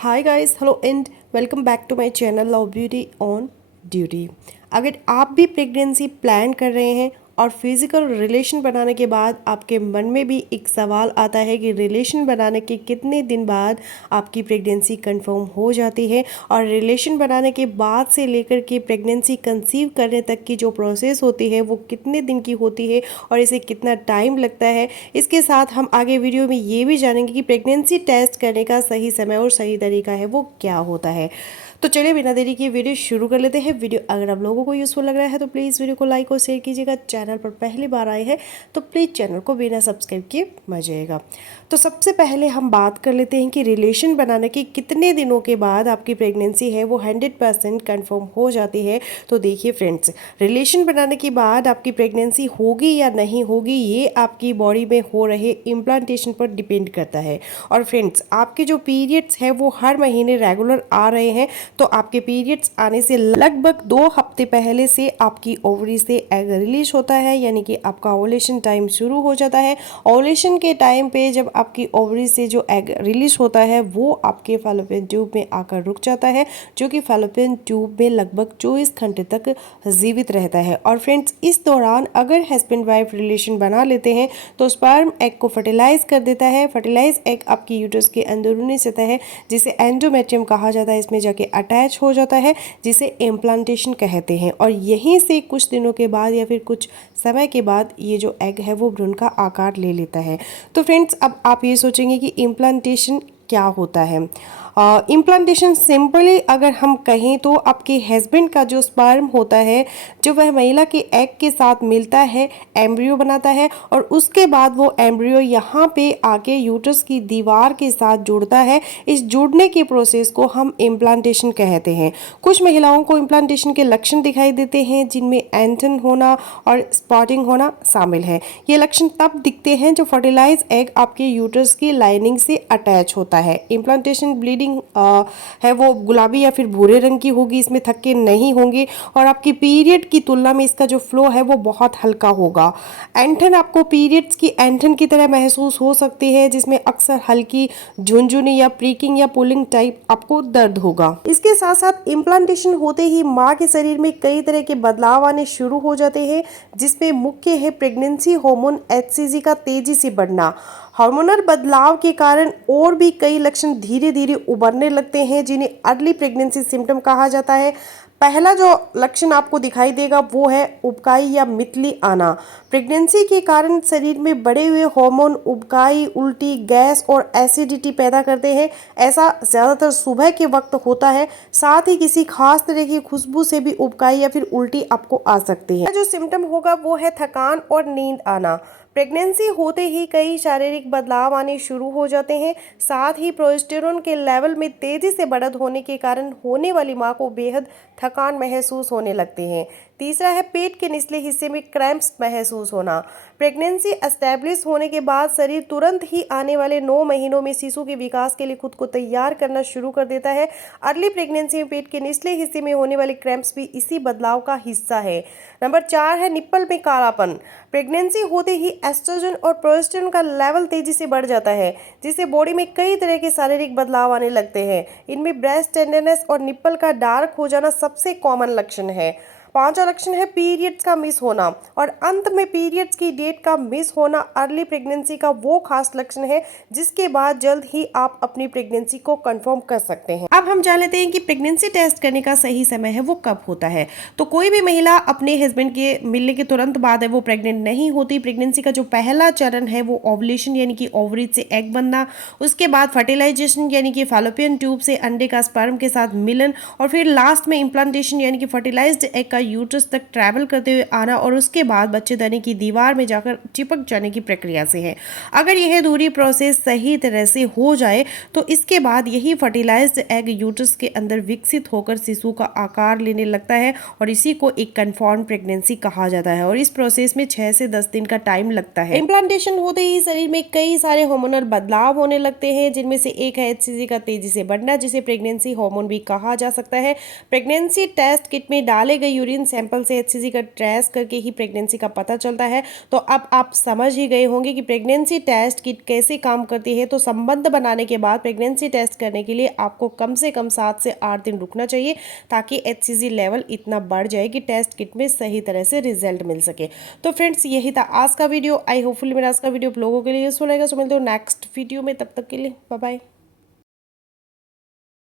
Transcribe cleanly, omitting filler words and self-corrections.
Hi guys, hello and welcome back to my channel love beauty on duty. अगर आप भी pregnancy plan कर रहे हैं और फिजिकल रिलेशन बनाने के बाद आपके मन में भी एक सवाल आता है कि रिलेशन बनाने के कितने दिन बाद आपकी प्रेगनेंसी कंफर्म हो जाती है और रिलेशन बनाने के बाद से लेकर के प्रेगनेंसी कंसीव करने तक की जो प्रोसेस होती है वो कितने दिन की होती है और इसे कितना टाइम लगता है। इसके साथ हम आगे वीडियो में ये भी जानेंगे कि प्रेगनेंसी टेस्ट करने का सही समय और सही तरीका है वो क्या होता है। तो चलिए बिना देरी के वीडियो शुरू कर लेते हैं। वीडियो अगर आप लोगों को यूज़फुल लग रहा है तो प्लीज़ वीडियो को लाइक और शेयर कीजिएगा। चैनल पर पहली बार आए हैं तो प्लीज़ चैनल को बिना सब्सक्राइब किए मत जाइएगा। तो सबसे पहले हम बात कर लेते हैं कि रिलेशन बनाने के कितने दिनों के बाद आपकी प्रेगनेंसी है वो 100% कन्फर्म हो जाती है। तो देखिए फ्रेंड्स, रिलेशन बनाने के बाद आपकी प्रेगनेंसी होगी या नहीं होगी ये आपकी बॉडी में हो रहे इम्प्लांटेशन पर डिपेंड करता है। और फ्रेंड्स, आपके जो पीरियड्स है वो हर महीने रेगुलर आ रहे हैं तो आपके पीरियड्स आने से लगभग 2 हफ्ते पहले से आपकी ओवरी से एग रिलीज होता है, यानी कि आपका ओवुलेशन टाइम शुरू हो जाता है। ओवुलेशन के टाइम पे जब आपकी ओवरी से जो एग रिलीज होता है वो आपके फैलोपियन ट्यूब में आकर रुक जाता है, जो कि फैलोपियन ट्यूब में लगभग 24 घंटे तक जीवित रहता है। और फ्रेंड्स, इस दौरान अगर हस्बैंड वाइफ रिलेशन बना लेते हैं तो स्पर्म एग को फर्टिलाइज कर देता है। फर्टिलाइज एग आपकी यूट्रस के अंदरूनी सतह है जिसे एंडोमेट्रियम कहा जाता है, इसमें जाके अटैच हो जाता है, जिसे इम्प्लांटेशन कहते हैं। और यहीं से कुछ दिनों के बाद या फिर कुछ समय के बाद ये जो एग है वो भ्रूण का आकार ले लेता है। तो फ्रेंड्स, अब आप ये सोचेंगे कि इम्प्लांटेशन क्या होता है। इम्प्लांटेशन सिंपली अगर हम कहें तो आपके हस्बैंड का जो स्पर्म होता है जो वह महिला के एग के साथ मिलता है, एम्ब्रियो बनाता है और उसके बाद वो एम्ब्रियो यहाँ पे आके यूट्रस की दीवार के साथ जुड़ता है। इस जुड़ने के प्रोसेस को हम इम्प्लांटेशन कहते हैं। कुछ महिलाओं को इम्प्लांटेशन के लक्षण दिखाई देते हैं जिनमें एंटन होना और स्पॉटिंग होना शामिल है। ये लक्षण तब दिखते हैं जब फर्टिलाइज एग आपके यूट्रस की लाइनिंग से अटैच होता है। इम्प्लांटेशन ब्लीडिंग है वो गुलाबी या फिर भूरे रंग की होगी, इसमें थक्के नहीं होंगे और आपकी पीरियड की तुलना में इसका जो फ्लो है वो बहुत हल्का होगा। एंठन आपको पीरियड्स की एंठन की तरह महसूस हो सकती है, जिसमें अक्सर हल्की झुनझुनी या प्रीकिंग या पुलिंग टाइप आपको दर्द होगा। इसके साथ साथ इम्प्लांटेशन होते ही माँ के शरीर में कई तरह के बदलाव आने शुरू हो जाते हैं, जिसमें मुख्य है प्रेगनेंसी हार्मोन HCG का तेजी से बढ़ना। हार्मोनल बदलाव के कारण और भी कई लक्षण धीरे धीरे उभरने लगते हैं जिन्हें अर्ली प्रेगनेंसी सिम्टम कहा जाता है। पहला जो लक्षण आपको दिखाई देगा वो है उबकाई या मितली आना। प्रेगनेंसी के कारण शरीर में बढ़े हुए हार्मोन उबकाई, उल्टी, गैस और एसिडिटी पैदा करते हैं। ऐसा ज़्यादातर सुबह के वक्त होता है। साथ ही किसी खास तरह की खुशबू से भी उबकाई या फिर उल्टी आपको आ सकती है। जो सिम्टम होगा वो है थकान और नींद आना। प्रेगनेंसी होते ही कई शारीरिक बदलाव आने शुरू हो जाते हैं। साथ ही प्रोजेस्टेरोन के लेवल में तेजी से बढ़त होने के कारण होने वाली मां को बेहद थकान महसूस होने लगते हैं। तीसरा है पेट के निचले हिस्से में क्रैम्प्स महसूस होना। प्रेगनेंसी एस्टैब्लिश होने के बाद शरीर तुरंत ही आने वाले 9 महीनों में शिशु के विकास के लिए खुद को तैयार करना शुरू कर देता है। अर्ली प्रेगनेंसी में पेट के निचले हिस्से में होने वाले क्रैम्प्स भी इसी बदलाव का हिस्सा है। नंबर 4 है निप्पल में कालापन। प्रेगनेंसी होते ही एस्ट्रोजन और प्रोजेस्टेरोन का लेवल तेजी से बढ़ जाता है, जिससे बॉडी में कई तरह के शारीरिक बदलाव आने लगते हैं। इनमें ब्रेस्ट टेंडरनेस और निप्पल का डार्क हो जाना सबसे कॉमन लक्षण है। पांचवा लक्षण है पीरियड्स का मिस होना और अंत में पीरियड्स की डेट का मिस होना अर्ली प्रेगनेंसी का वो खास लक्षण है जिसके बाद जल्द ही आप अपनी प्रेगनेंसी को कंफर्म कर सकते हैं। अब हम जान लेते हैं कि प्रेगनेंसी टेस्ट करने का सही समय है वो कब होता है। तो कोई भी महिला अपने हस्बैंड के मिलने के तुरंत बाद है वो प्रेग्नेंट नहीं होती। प्रेगनेंसी का जो पहला चरण है वो ओवुलेशन यानी कि ओवरीज से एग बनना, उसके बाद फर्टिलाइजेशन यानी कि फैलोपियन ट्यूब से अंडे का स्पर्म के साथ मिलन और फिर लास्ट में इम्प्लांटेशन यानी कि फर्टिलाइज्ड एग का यूट्रस तक ट्रैवल करते हुए आना और उसके बाद बच्चेदानी की दीवार में जाकर चिपक जाने की प्रक्रिया से है। अगर यह दूरी प्रोसेस सही तरह से हो जाए तो इसके बाद यही फर्टिलाइज्ड एग यूट्रस के अंदर विकसित होकर शिशु का आकार लेने लगता है और इसी को एक कन्फर्म प्रेगनेंसी कहा जाता है। और इस प्रोसेस में 6 से 10 दिन का टाइम लगता है। इम्प्लांटेशन होते ही शरीर में कई सारे हार्मोनल बदलाव होने लगते हैं, जिनमें से एक है HCG का तेजी से बढ़ना, जिसे प्रेगनेंसी हार्मोन भी कहा जा सकता है। प्रेगनेंसी टेस्ट किट में डाले गए यूरिन सैंपल से HCG का टेस्ट करके ही प्रेगनेंसी का पता चलता है। तो अब आप समझ ही गए होंगे कि प्रेगनेंसी टेस्ट किट कैसे काम करती है। तो संबंध बनाने के बाद प्रेगनेंसी टेस्ट करने के लिए आपको कम से कम 7 से 8 दिन रुकना चाहिए, ताकि HCG लेवल इतना बढ़ जाए कि टेस्ट किट में सही तरह से रिजल्ट मिल सके। तो फ्रेंड्स, यही था आज का वीडियो। आई होपफुली मेरा आज का वीडियो आप लोगों के लिए यूजफुल रहेगा। सो मिलते हो नेक्स्ट वीडियो में, तब तक के लिए बाय बाय।